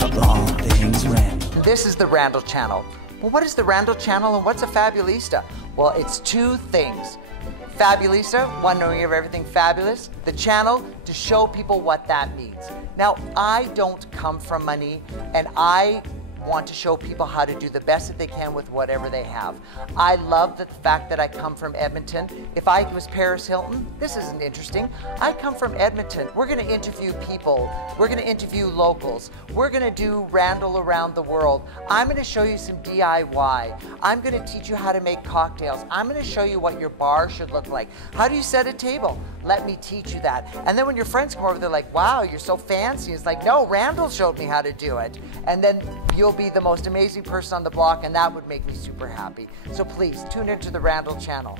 of all things Randall. This is the Randall Channel. Well, what is the Randall Channel and what's a Fabulista? Well, it's two things. Fabulista, one knowing of everything fabulous. The channel, to show people what that means. Now, I don't come from money, and I want to show people how to do the best that they can with whatever they have. I love the fact that I come from Edmonton. If I was Paris Hilton, this isn't interesting. I come from Edmonton. We're going to interview people. We're going to interview locals. We're going to do Randall around the world. I'm going to show you some DIY. I'm going to teach you how to make cocktails. I'm going to show you what your bar should look like. How do you set a table? Let me teach you that. And then when your friends come over, they're like, wow, you're so fancy. It's like, no, Randall showed me how to do it. And then you'll be the most amazing person on the block, and that would make me super happy. So please tune into the Randall Channel.